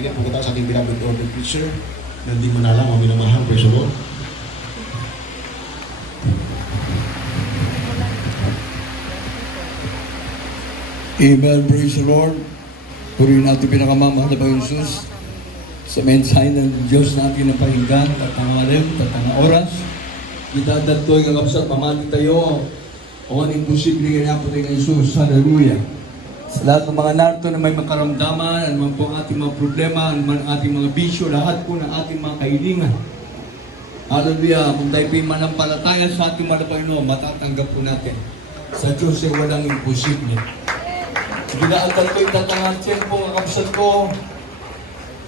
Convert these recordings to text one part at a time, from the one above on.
bibigyan po kita sa ating beloved order preacher na hindi manalang ang minamahal. Praise the Lord. Amen. Praise the Lord. Purihin natin pinakamamahal na Panginoon Jesus sa mensahe ng Diyos natin na pakinggan at ang alim at ang oras. Itadat ko yung kapsat, pamati tayo. O ang imposible kaya po tayo ng Jesus. Hallelujah. Sa lahat ng mga narito na may makaramdaman, ano man po ang ating mga problema, ano man ang ating mga bisyo, lahat po ng ating mga kahilingan. Hallelujah. Kung tayo po'y manampalataya sa ating mga Panginoon, matatanggap po natin. Sa Diyos ay walang imposible. Ginaatal ko yung tatangatsin po, ang kapsat ko.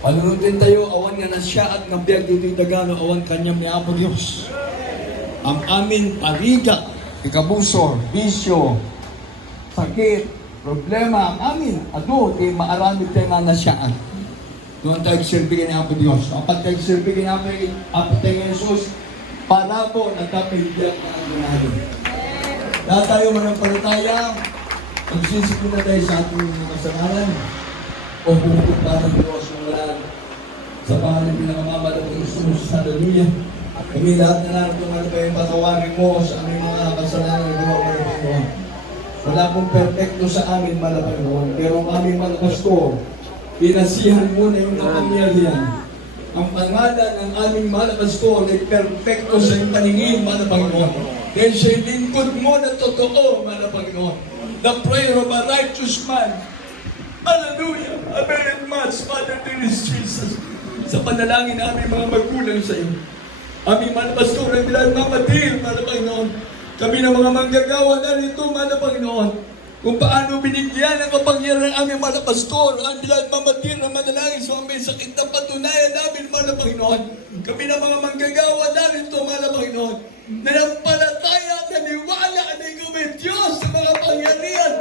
Panunutin tayo, awan nga na siya at nabiyag dito'y dagano, awan kanyang may amo Diyos. Ang amin parigat, ikabuso, bisyo, sakit, problema, ang amin, ado, di maaramid tayo nga na siya at. Doon tayo sirbigin ng Apo Diyos. Kapag tayo sirbigin ng Apo tayo ng Jesus, para po nagkapahigyan na ang gunahon. Lahat tayo manampalataya, magsisipin na tayo sa ating kasalanan o bumukod para ng Diyos ng walang sa pangalan pinakamamalat ng Jesus. Hallelujah. Kami lahat na narito nga tayo patawarin mo sa aming mga kasalanan ng gawa ng Panginoon. Wala pong perfecto sa amin, Panginoon, pero ang aming mga pasto, pinasihan mo na yung kapangyarihan. Ang pangalan ng aming mga pasto ay perfecto sa iyong paningin, Panginoon. Dahil siya'y lingkod mo na totoo, Panginoon. The prayer of a righteous man. Hallelujah. Amen much, Father, there is Jesus. Sa panalangin namin mga magulang sa iyo. Aming mga pastor na bilang mamatil, Panginoon. Kami ng mga manggagawa na rito, Panginoon. Kung paano binigyan ng kapangyarihan ng aming mga pastor, ang bilang mamatil na manalangin sa aming sakit na patunayan namin, Panginoon. Kami ng mga manggagawa na rito, Panginoon. Nanampalataya, naniwala na ikaw may Diyos sa mga pangyarihan.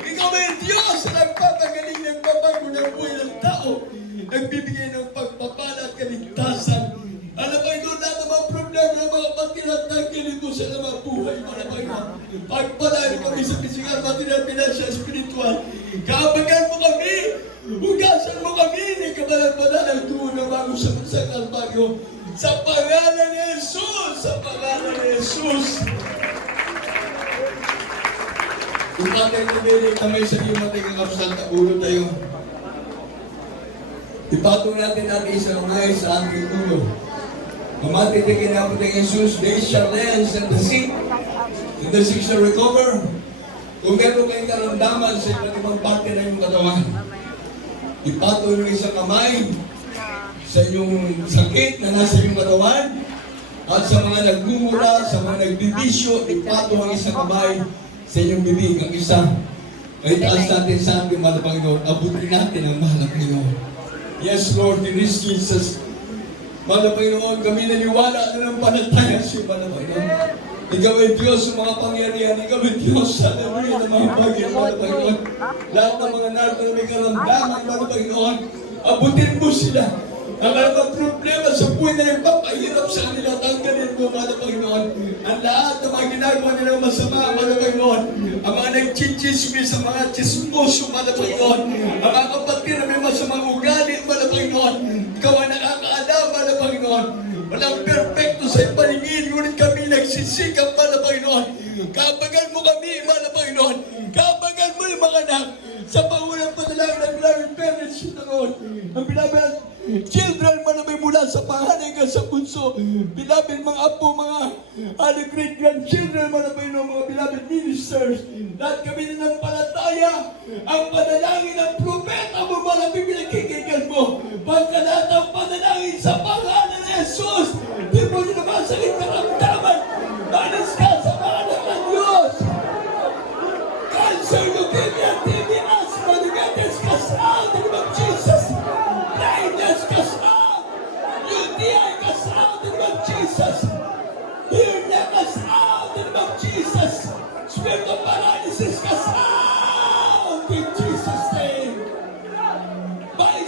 Ikaw may Diyos na nagpapagaling, nagbabago ng buhay ng tao. Nagbibigay ng pagpapala at kaligtasan. Alam mo ito, lahat ng mga problema ng mga patinatangkilin mo sa mga buhay, Panginoon. Pagpalain kami sa pisikal, patinat, pinasya, spiritual. Kaabagan mo kami, hugasan mo kami, ni kabalan-balan ang tuon na bago sa Kalbaryo. Sa pangalan ni Jesus! Sa pangalan ni Jesus! Kung natin nabili kamay sa iyo matay kang kapsal na ulo tayo. Ipatong natin isang ngay sa ating ulo. Mamatitigin na po ng Jesus, they shall dance and the sick, and the sick shall recover. Kung meron kayong karamdaman sa iba't ibang parte na yung katawan, ipatong yung isang kamay sa inyong sakit na nasa inyong katawan, at sa mga nagmumura, sa mga nagbibisyo, ipatong ang isang kamay sa inyong bibig. Ang isa, ay taas natin sa ating mahal na Panginoon, abutin natin ang mahal na Panginoon. Yes, Lord, in this Jesus, mahal na Panginoon, kami naniwala na ng panataya siya, mahal na Panginoon. Ikaw ay Diyos sa mga pangyarihan, ikaw ay Diyos sa nabuhay ng mga bagay, mahal na Panginoon. Lahat ng mga narito na may karamdaman, mahal na Panginoon, abutin mo sila. Ang mga problema sa buhay na nagpapahirap sa kanila, tanggalin mo, mahal na Panginoon. Ang lahat ng mga ginagawa nilang masama, mahal na Panginoon. Ang mga nagchichismis, ang mga chismoso, mahal na Panginoon. Ang mga kapatid na may masamang ugali, mahal na Panginoon. Ikaw ang nakakaalam, mahal na Panginoon. Walang perfecto sa iyong paningin, ngunit kami nagsisikap, mahal na Panginoon. Kabagan mo kami, mahal na Panginoon. Kabagan mo yung mga anak sa pangulang panalangin ng beloved parents na noon. Ang beloved children man na may mula sa panganay hanggang sa bunso. Beloved mga apo, mga great grandchildren man na may mga beloved ministers. Lahat kami na ng palataya. Ang panalangin ng propeta mo, malaming pinagkikigan mo. Pagkalat ang panalangin sa pangalan ni Jesus. Di mo nyo naman sakit karamdaman. Manas ka sa pangalan ng Diyos. Cancer, leukemia, TB, asthma, diabetes, cast out in the name of Jesus. Blindness, cast out. UTI, cast out in the name of Jesus. Hear cast out in the name of Jesus. Spirit of paralysis, cast out in Jesus' name. By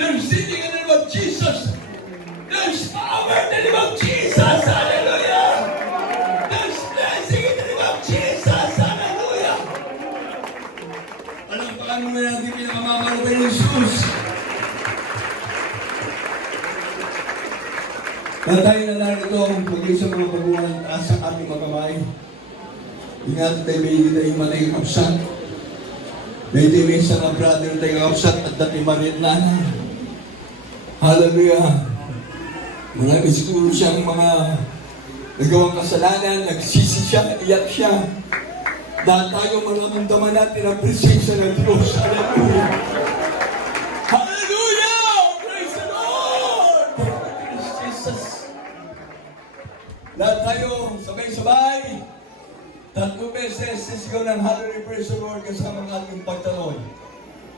There's healing in the name of Jesus. There's power in the name of Jesus. Hallelujah. There's blessing in the name of Jesus. Hallelujah. Palampakan mo na natin pinakamamalo kay Jesus. Na tayo na narito, maging sa mga baguhan at sa ating mga kamay. Ingat tayo, may hindi tayo matay kapsat. May tayo may isang brother tayo kapsat at dati marit na. Hallelujah. Marami siguro siyang mga nagawang kasalanan, nagsisi siya, iyak siya. Dahil tayo maramdaman natin ang presensya ng Diyos. Hallelujah. Hallelujah! Praise the Lord! Praise Jesus. Lahat tayo sabay-sabay. 3 beses sisigaw ng Hallelujah, praise the Lord kasama ng ating pagtanong.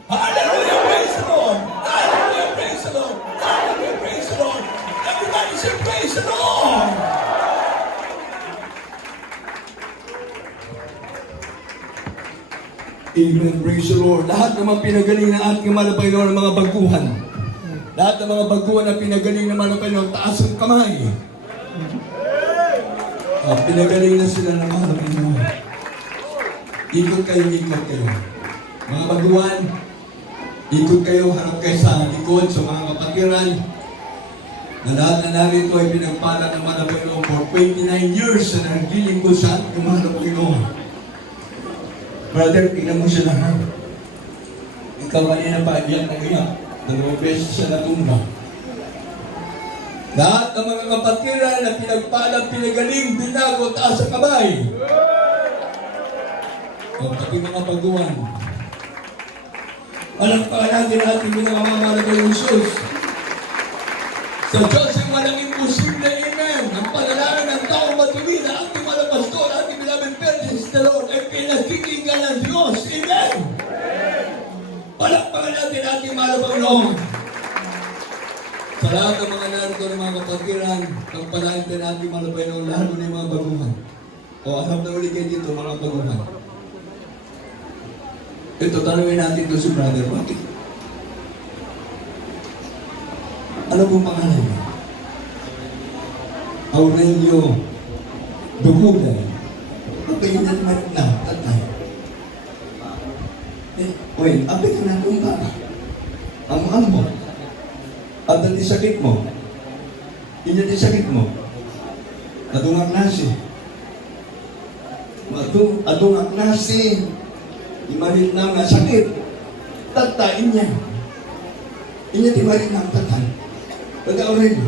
Hallelujah, praise the Lord! Hallelujah, praise the Lord! Hallelujah, praise the Lord! Everybody say praise the Lord! Amen, praise the Lord. Lahat naman pinagaling ng ating mahal na Panginoon ng mga baguhan. Lahat ng mga baguhan na pinagaling ng mahal na Panginoon, taas ang kamay. Pinagaling na sila ng mahal na Panginoon. Ikot kayo, ikot kayo. Mga baguhan, ikot kayo, harap kayo sa likod, sa mga kapatiran. Na lahat na narito ay pinagpala ng mahal na Panginoon for 29 years na naglilingkod sa ating mahal na Panginoon. Brother, tingnan mo siya lahat. Ikaw kanina pa, iyak na iyak. 2 beses siya natumba. Lahat ng mga kapatiran na pinagpalang, pinagaling, binago, taas sa kamay. O, pati mga baguhan. Alam pa natin ating pinakamamahal na Jesus. Sa Diyos ay walang imposible, amen. Ang panalangin ng taong matuwid na ating mga pastor, ating beloved persons, the Lord, ay pinakikinggan ng Diyos, amen. Palakpakan natin ating mahal na Panginoon. Sa lahat ng mga narito ng mga kapatiran, pagpalain din ating mahal na Panginoon, lalo na yung mga baguhan. O, asap na ulit kayo dito, mga baguhan. Ito, tanungin natin ito si brother, bakit? Ano pong pangalan niya? Aurelio Dugugay. Kapag naman na, tatay. Wait, apit ka na kung baka. Ang mo. At ang sakit mo. Inya di sakit mo. Adungak nasi. Adungak nasi. Imalit na nga sakit. Tatay niya. Inya di malit na tatay. Pagka-Aurelio.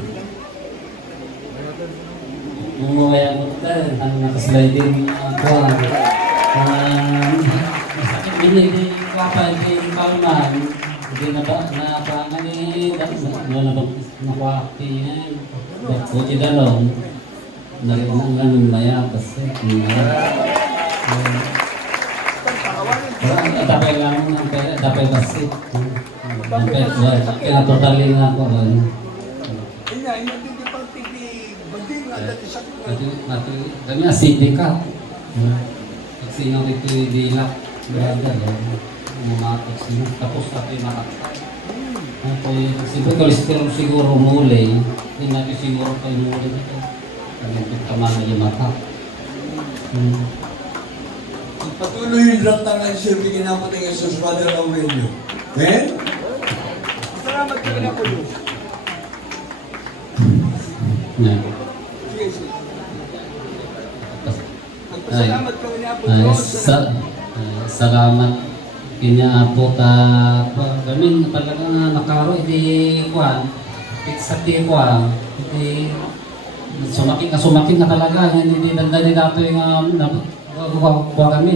Umuwi ako tayo, ang nakasliding ako. Masakit hindi ko pa, hindi kalman. Hindi na ba, napangan wala ba nakuakti na Buti dalong. Narinig ng maya kasi. Tapay lang ng pera, tapay kasi. Ang pera, kaya totally nga ako. Kami asidi ka. Kasi nang ito dilak. Umatok sila. Tapos natin makakita. Siyempre kolesterol siguro muli. Hindi natin siguro kayo muli dito. Kaya kamana yung mata. Patuloy yung drop tangan siya, bigyan napo ng Jesus, Father Aurelio. Amen? Salamat ka na po, Diyos. Salamat ka na po, Diyos. Salamat kanya po ta kami talaga nakaro hindi kuan sa kuan hindi sumaking na talaga hindi danda dato yung kuha kami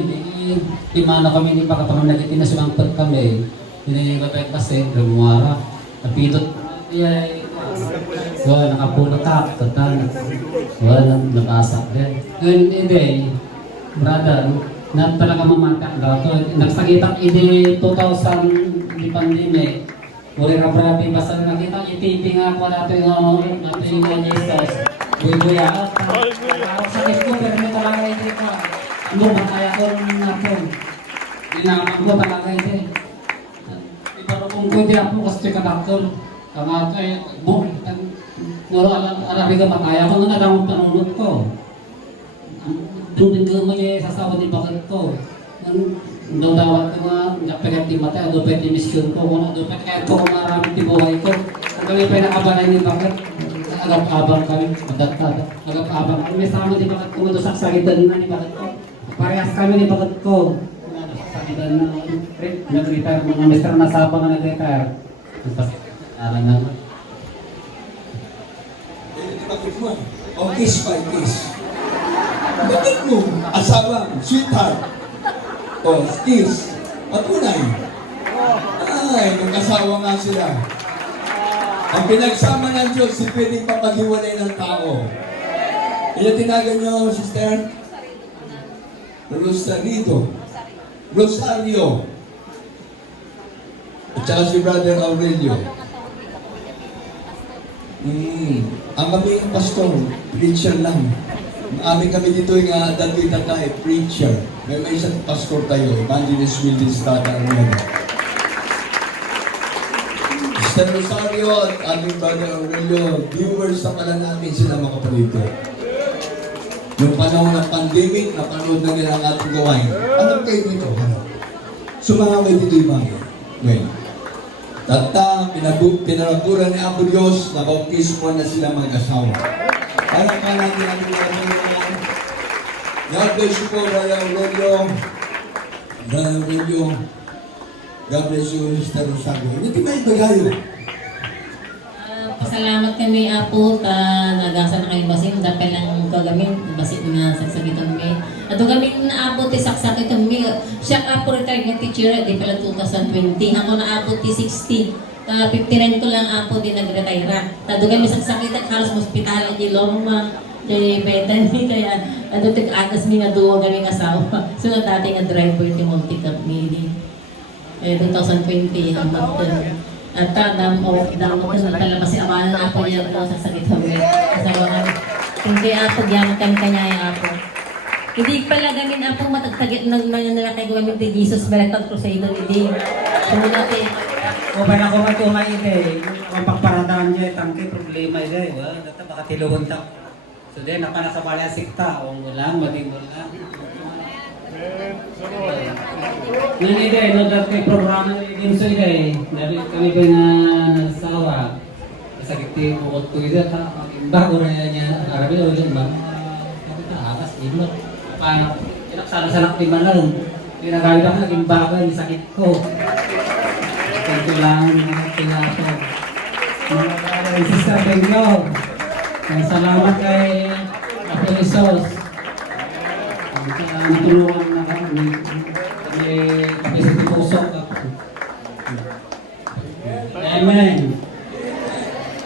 di mana kami ni pagkapangagitin na sumangpot kami hindi kapit kasi lumara napidot so nakapulot ka total wala napasak din hindi brother na talaga mamata dato nagsakitang ini 2000 di pandemic uri ra brabe basta nakita ititing ako nato yung Jesus buya sa isko pero may talaga ito ka ano ba kaya ko natin inaman ko talaga ito iparapong ko pwede ako kasi kadakon. Ang ay, nuro alam ka mataya ko na lang ang panunod ko. Doon din ko may sasawa din bakit ko. Daw dawat ko nga pwede di matay, daw pwede mission ko, daw pwede kahit ko maraming tibuhay ko. Kung kami pa nakabalay ni bakit, agap-abang kami, agap-abang kami. May sama din bakit ko doon sa sagitan na ni bakit ko. Parehas kami ni bakit ko. Sagitan na nag-retire, mga mister na sabang na nag-retire. Alam naman. Bakit mo? O kiss by kiss. Bakit mo? Asawa, sweetheart. O kiss. Patunay. Ay, nag-asawa nga sila. Ang pinagsama ng Diyos, si pwedeng papaghiwalay ng tao. Kaya tinagan nyo, sister? Rosario. At saka si Brother Aurelio. Ang kami yung pastor, preacher lang. Amin kami dito yung dati tatay, preacher. May isang pastor tayo, Evangelist Willis Tata Armena. Sister Rosario at aming Brother Aurelio, viewers na pala namin sila mga kapalito. Noong panahon ng pandemic, napanood na nila ang ating gawain. Alam kayo dito, ano? Sumama kayo dito yung mga. Well, tata, pinaraguran ni Apo Diyos, nabautismo na sila mag-asawa. Alam ka natin ang mga God bless you po, Brother Aurelio. Brother Aurelio. God bless you, Mr. Rosario. Hindi ba ito gayo? Pasalamat kami, Apo, nagasa na kayo basin, dapel lang kagamin, basit nga saksakitan kami. Ato kami na Apo, saksakitan kami. Siya, Apo, retired nga teacher, di pala 2020. Ako na Apo, 60. 59 ko lang, Apo, di nag-retire. Ato kami saksakitan, halos hospital, di loma, di Bethany, kaya ato tig-agas mi nga duwa kami asawa. So, dati nga driver, di multi-cup ni 2020, ang bakter. At damo ko na talabas si amalan na ako niya ko sa sakit kami. Asawa kami. Hindi ako diyan kan kanya ako. Hindi pala gamin ako matagtagit ng mga nila kay gamin ti Jesus Miracle Crusade hindi. Sumuna ti. O ba na ko matumay ite, ang pagparadaan niya, tangke problema ite, wala, data baka tiluhon ta. So din, napana sa balay sikta, o wala, maging wala. Ngayon ite, no, dati programa ni Ginso ite, dahil kami ba na nasawa, sakit ti bukod ko ite, bago na niya, arabi o yun ba, akas, imot, paano, inaksana-sanak di malang, pinagalit ako, naging bagay, sakit ko. Ito lang mga tinato. Mga kaya Sister Benyo. Salamat kay Apo Jesus. Natulungan na kami. Kami sa tipusok. Amen.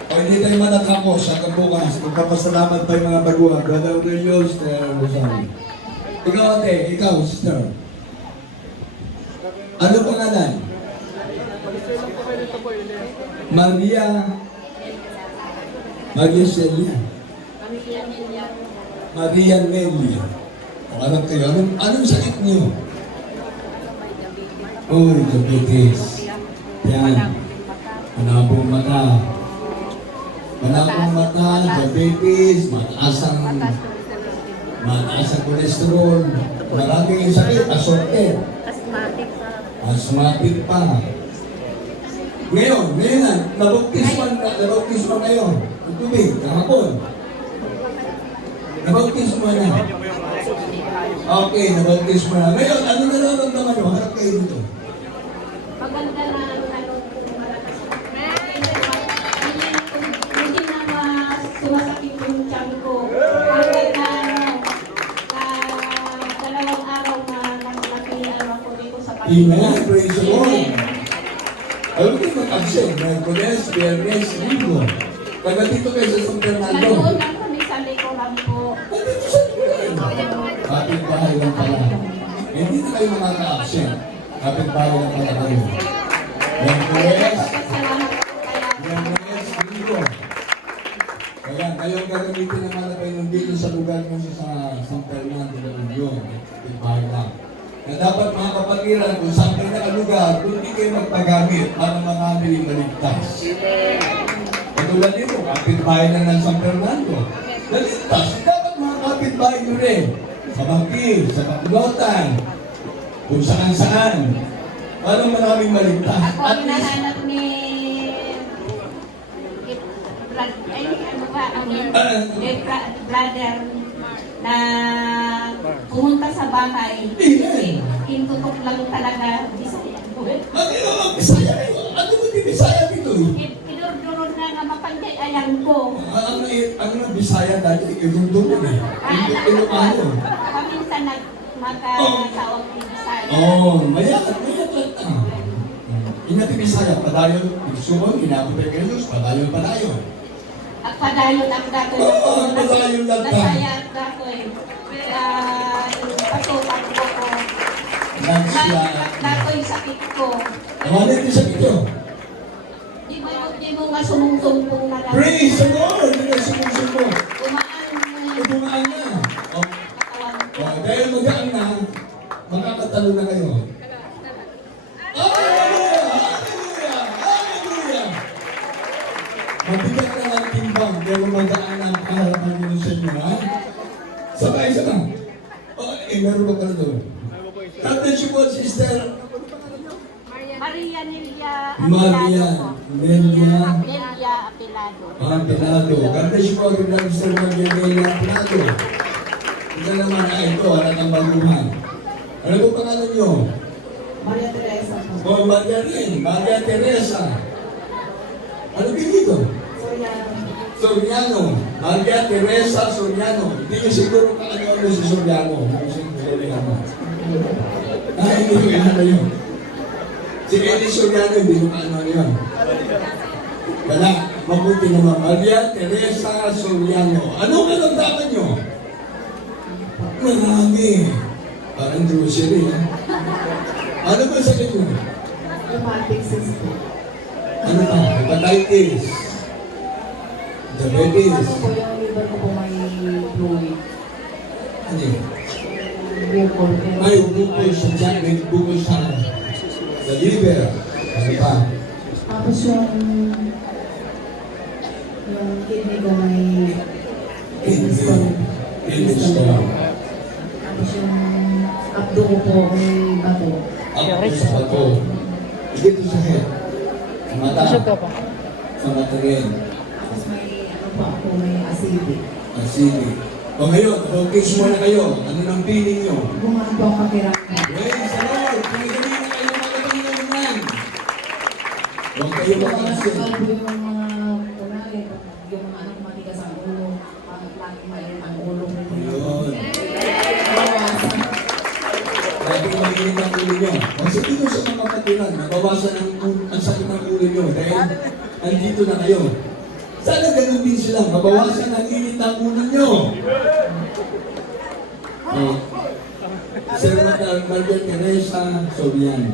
O hindi tayo matatapos hanggang bukas. Magpapasalamat pa yung mga baguhan. Brother Aurelio, Sister Rosario. Ikaw ate, ikaw sister. Ano pangalan? Maria Celia. Maria Melia. O alam kayo, anong sakit niyo? Uy, diabetes. Yan. Manabong mata. Manabong mata, diabetes, mataas ang kolesterol. Maraming sakit, assorted. Asthmatic pa. Ngayon na, nabautismo kayo. Ang tubig, kahapon. Nabautismo na. Okay, nabautismo na. Ngayon, ano nararamdaman nyo? Harap kayo dito. Maganda na hindi na sumasakit yung tiyan ko. Hanggang na 2 araw na nakikialam ako dito sa pagkakas. Amen. Praise the Lord. Ayaw ko mag-absent. Merkules, Biyernes, Linggo. Pagka dito kayo sa San Fernando. Nanoon lang kami sa likuran po. Dito sa likuran. Kapit bahay lang pala. Hindi na kayo makaka-absent. Kapit bahay lang pala kayo. Merkules, Biyernes, Linggo. Kaya kayo gagamitin naman na kayo dito sa lugar nyo sa San Fernando na Linggo. Kapit bahay lang. Na dapat mga kapatiran, kung saan kayo nakalugar, kung kayo magpagamit para marami maligtas. Katulad nito, kapitbahay na ng San Fernando. Naligtas, dapat mga kapitbahay nyo rin. Sa Bangkil, sa Bakulotan, kung saan-saan. Para maraming maligtas. Ako At ang least, nahanap ni ano ba, brother na pumunta sa bahay. Intutok lang talaga Bisaya ko. Bisaya kayo. Ano mo di Bisaya dito? Kinurdurod na nga mapanggay ayan ko. Ang Bisaya dati, yung doon eh. Yung ano? Paminsan magkatawag ni Bisaya. Oo, mayakat lang. Inati Bisaya, padayon, sumon, inabot ay Jesus, padayon. At padayon ang dako. Oo, padayon lang ka. Nasaya ang dako eh. Pasukan ko ko. Nagsya. Dako yung sakit ko. Ano yung sakit ko? Di mo nga sumungsumpong na lang. Praise the Lord! Hindi na sumusumo. Kumaan na. O, katawan ko. dahil magaan na, makakatalo na kayo. Hallelujah! Mabigat na ang timbang, pero magaan ang kaharapan nyo sa inyo, ha? Sabay. Meron ka pala doon. God bless you po, sister. Maria Nelia Maria Nelia Apilado. Apilado. God bless you po, Sister Maria Nelia Apilado. Ito naman ay ito, anak ng baguhan. Ano po pangalan nyo? Maria Teresa. O, Maria Teresa. Ano pinito? Soriano. Maria Teresa Soriano. Hindi nyo siguro kakano si Soriano. Hindi si Soriano. Hindi nyo kakano yun. Si Eddie Soriano, hindi nyo kakano yun. Wala. Mabuti naman. Maria Teresa Soriano. Anong kalandakan nyo? Marami. Parang grocery, ha? Ano ba sakit mo? Rheumatic system. Ano pa? Hepatitis. Diabetes. Ano po yung liver ko po may fluid. Ano yun? Bukol. May bukol sa tiyan, may bukol sa liver. Ano pa? Tapos yung kidney ko may kidney stone. Kidney stone. Tapos yung abdo ko po may bato. Ako sa bato. Dito sa head. Sa mata. Sa mata rin. Tapos may ano po ako may acidic. Acidic. O ngayon, focus muna kayo. Ano nang feeling nyo? Gumaan po ang pakiramdam. Praise the Lord! Pinagaling na kayo mga Panginoon. Huwag kayo Yung mga makasin. nagkalbo yung mga kunwari, yung mga anak matigas ang ulo, lagi maliit ang ulo. Ayun. Lagi maginig ang ulo nyo. Kasi dito sa mga katiran, nabawasan ang sakit ng ulo nyo dahil andito na kayo. Sana ganun din sila, mabawasan ang init ng ulo nyo. Sir Maria Teresa Soriano.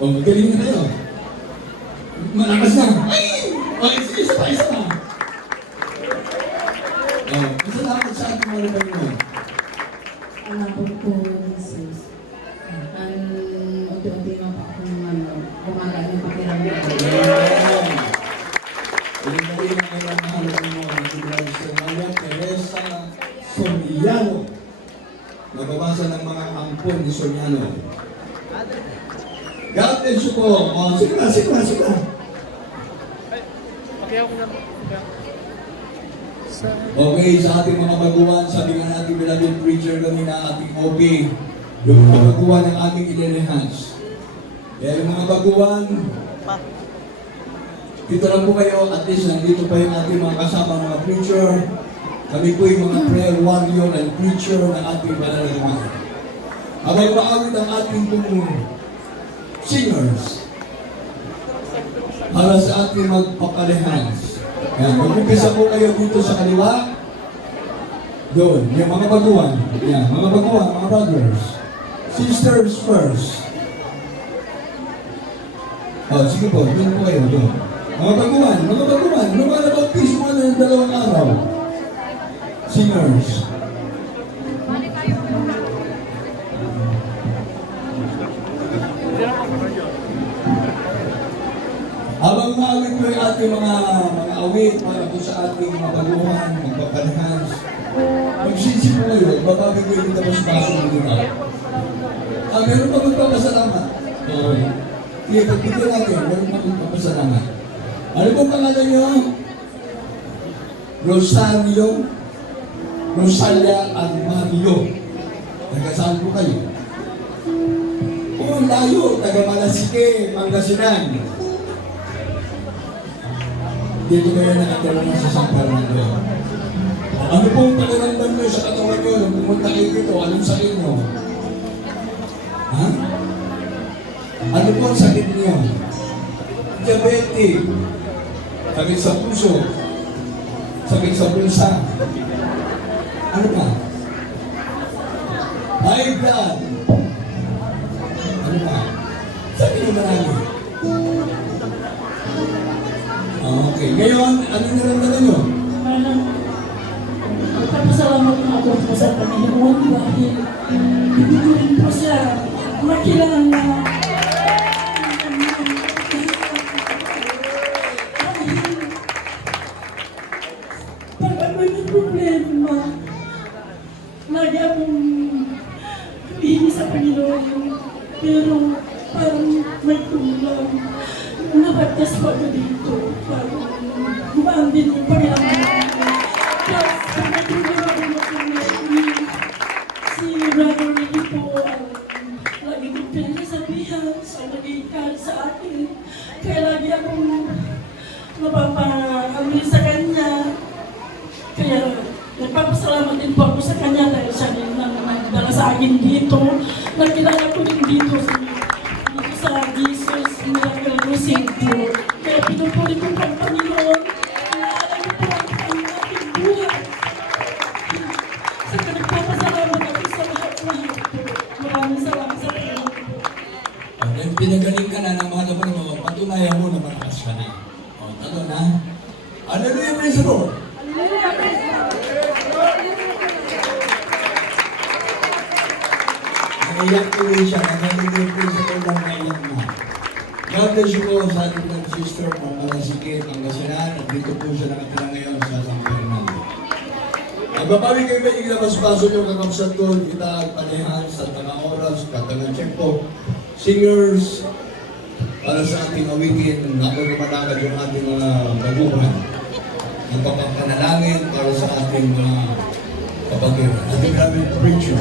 O, magaling na kayo. Malakas na. Ay! Isa pa. Masalamat sa ating mga Panginoon. Alam po, Jesus. Unti-unti na po akong gumagaan yung pakiramdam. Pinagaling na kayo ang mahal ng mga Sir Maria Teresa Soriano. Nababasa ng mga ampon ni Soriano. God bless you po. Sige na. Okay, sa ating mga baguhan, sabi nga natin bilang preacher kanina, ating OP, yung mga baguhan ng aming i-enhance. Kaya yung mga baguhan, dito lang po kayo, at least nandito pa yung ating mga kasama, mga preacher. Kami po yung mga prayer warrior and preacher ng ating panalangin. Habang maawit ang ating singers para sa ating magpapalehans. Yan, mag-umpisa po kayo dito sa kaliwa. Doon, yung mga baguhan. Yan, mga baguhan, mga brothers. Sisters first. Sige po, doon po kayo, doon. Mga baguhan, lumalabag-peace mo na ng 2 araw. Singers. Habang maawit mo yung ating mga awit para po sa ating mga baguhan, magpapanahas, magsisi po kayo, babagay ko yung tapos paso mo dito. Meron pa magpapasalamat. Sige, pagpigyan natin, meron pa magpapasalamat. Ano pong pangalan nyo? Rosalia at Mario. Nagkasaan po kayo? Layo, taga Malasike, Pangasinan. Dito kayo nakatira na sa San Fernando. Ano pong pakiramdam nyo sa katawan nyo nung pumunta kayo dito? Anong sakit nyo? Ha? Ano po ang sakit nyo? Diabetic, sakit sa puso, sakit sa bulsa. Ano pa? High blood. Ano pa? Sabi nyo marami. Okay. Ngayon, ano naramdaman nyo? Magpapasalamat na ako po sa Panginoon dahil hindi ko rin po siya makilala. Pag ako may problema, lagi akong humihingi sa Panginoon. Pero parang may kulang. Nabatas po ako dito. Parang gumaan din yung Panginoon. Tapos, pagkatulong ako si Brother Ricky po, lagi kong pinasabihan sa naging sa akin. Kaya lagi akong napapaamin sa kanya. Kaya nagpapasalamat din po ako sa kanya dahil siya din na nagdala sa akin dito. Nakilala ko din dito sa Jesus Miracle Crusade po. Kaya pinupuli ko po ang Panginoon. Alam ko po ang aking buhay. Sa nagpapasalamat ako sa lahat-lahat po. Maraming salamat sa Panginoon. Pag pinagaling ka na ng mga laban mo, patunayan mo na malakas ka na. O, talo na. Hallelujah, praise the Lord. Naiyak ko rin siya. Naiyak ko sa kailang naiyak na. God bless you po sa ating mga sister ng Malasike, Pangasinan. At dito po siya nakatira ngayon sa San Fernando. Magbabawi kayo ba yung labas-paso nyo kakapsat doon, kita, panihan, sa tangang oras, katangang check po. Singers, para sa ating awitin, ako lumalakad yung ating mga baguhan. Magpapapanalangin para sa ating mga kapatid. Ating namin preacher.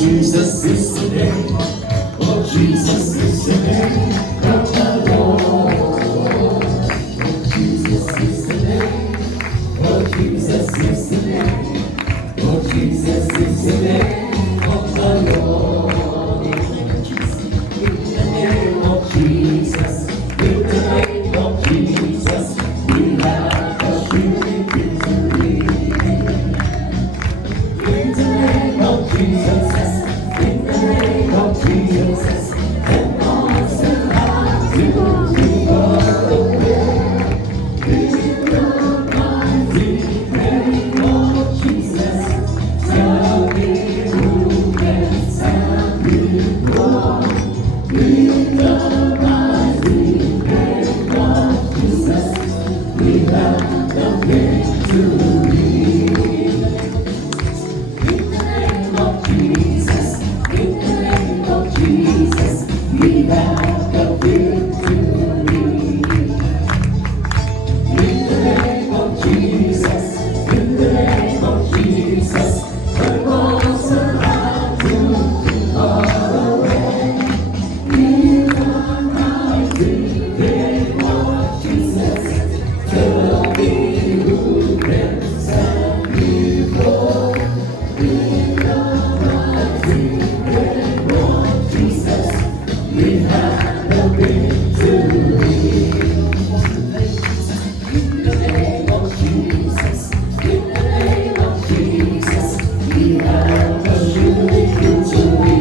Jesus is the name. Oh, Jesus is the name of the Lord. Oh, Jesus is the name. Oh, Jesus is the name. Oh, Jesus is the name of the Lord. In the name of Jesus, in the name of Jesus, we have a healing victory. In the name of Jesus, in the name of Jesus, demons and have to be far away. In the mighty name of Jesus, tell me who can stand before. In the mighty name of Jesus, we have the victory. In the name of Jesus, in the name of Jesus, we have the victory. In the name of Jesus, in the name of Jesus, the walls around you be far away. In the mighty name of Jesus, tell me who can stand before. In the mighty name of Jesus, we have the victory. In the name of Jesus, in the name of Jesus, we have a surely victory.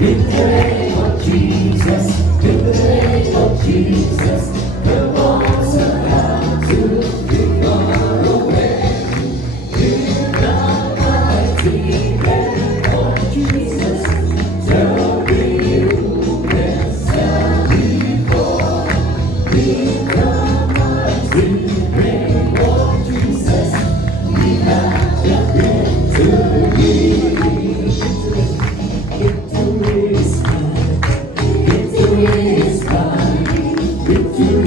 In the name of Jesus, in the name of Jesus, the walls have to be far away. In the mighty name of Jesus, tell me who can stand before. In the mighty name of Jesus, we have the victory. Victory is mine. Victory is mine. Victory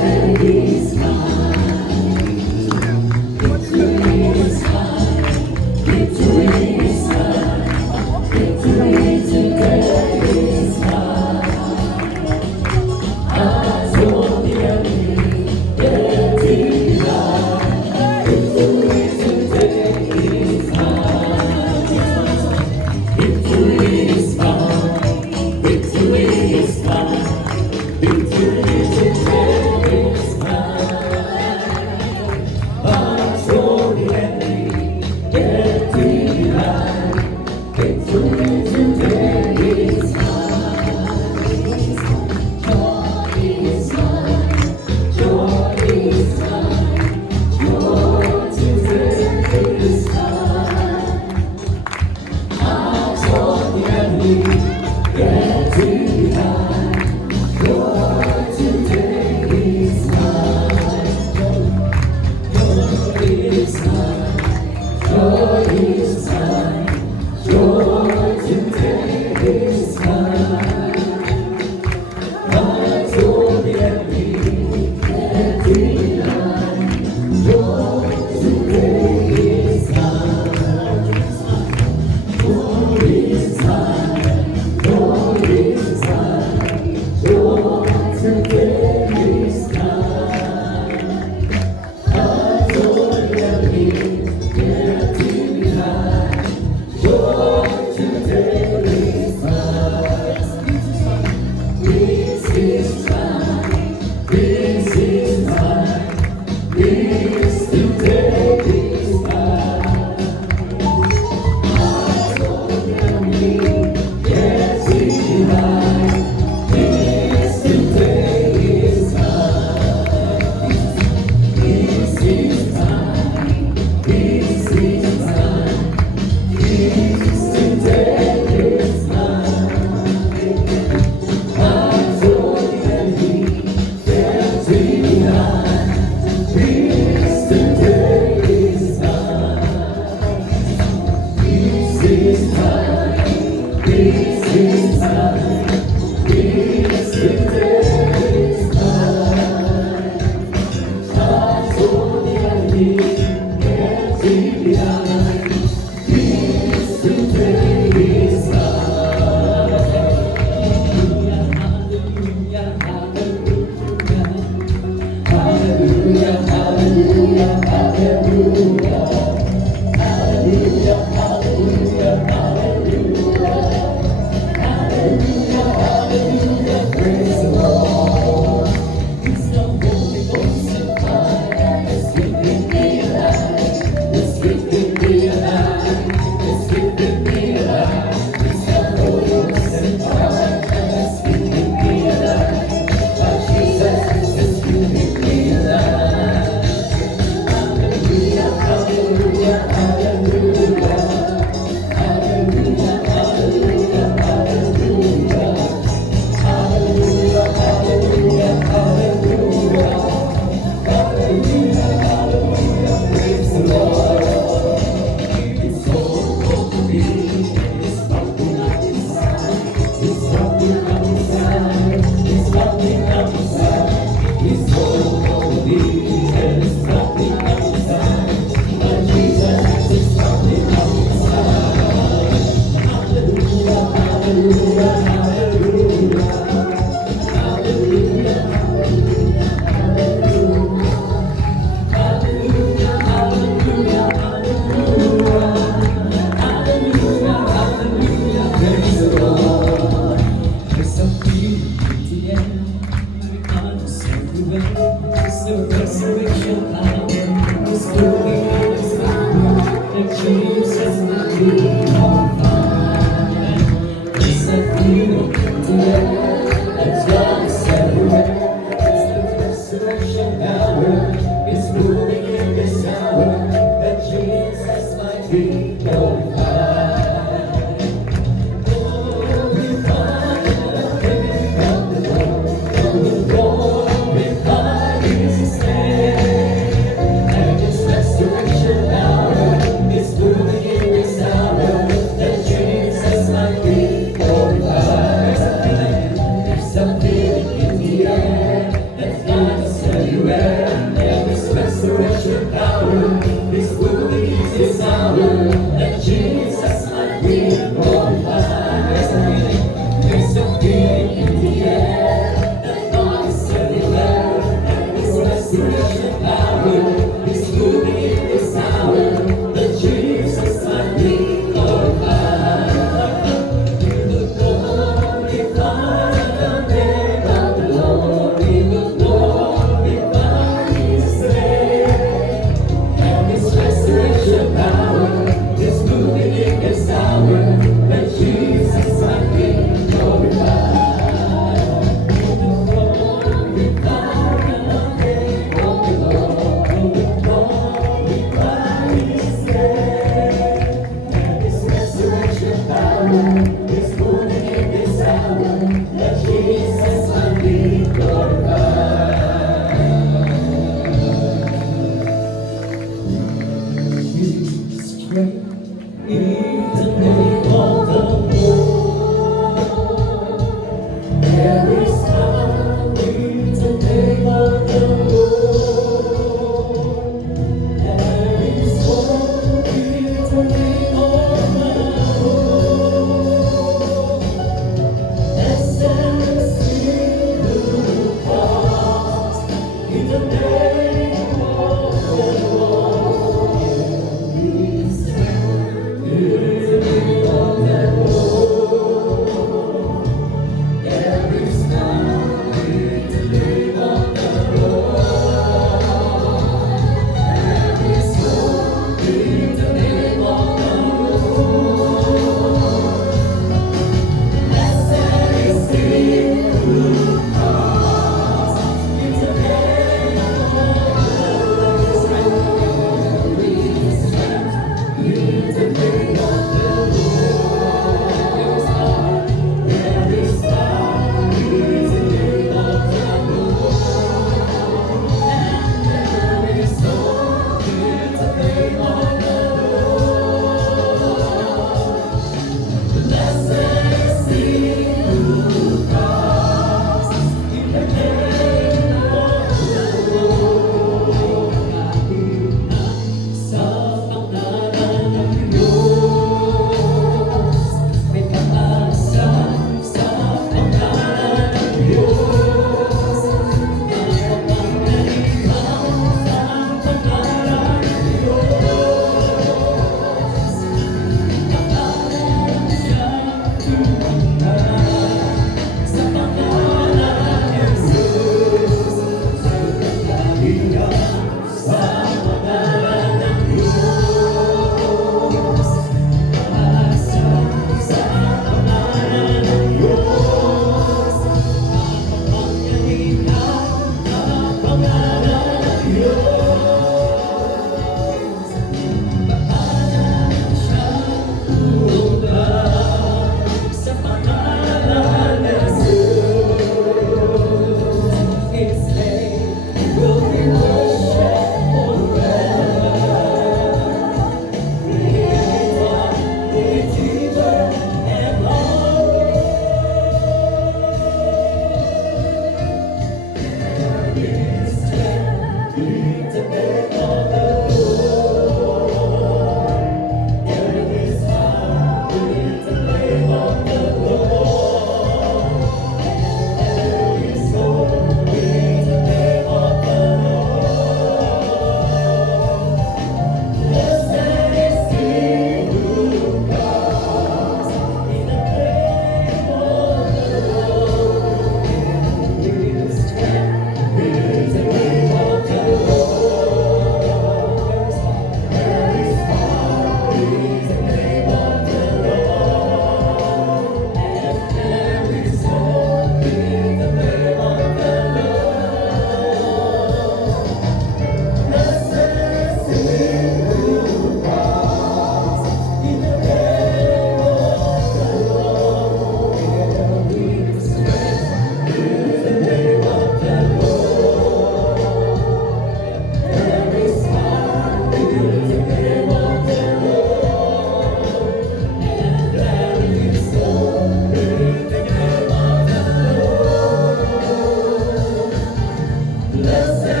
Sa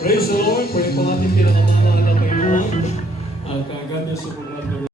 Praise the Lord. Pwede po natin pinakamahal na Panginoon. At God bless you po.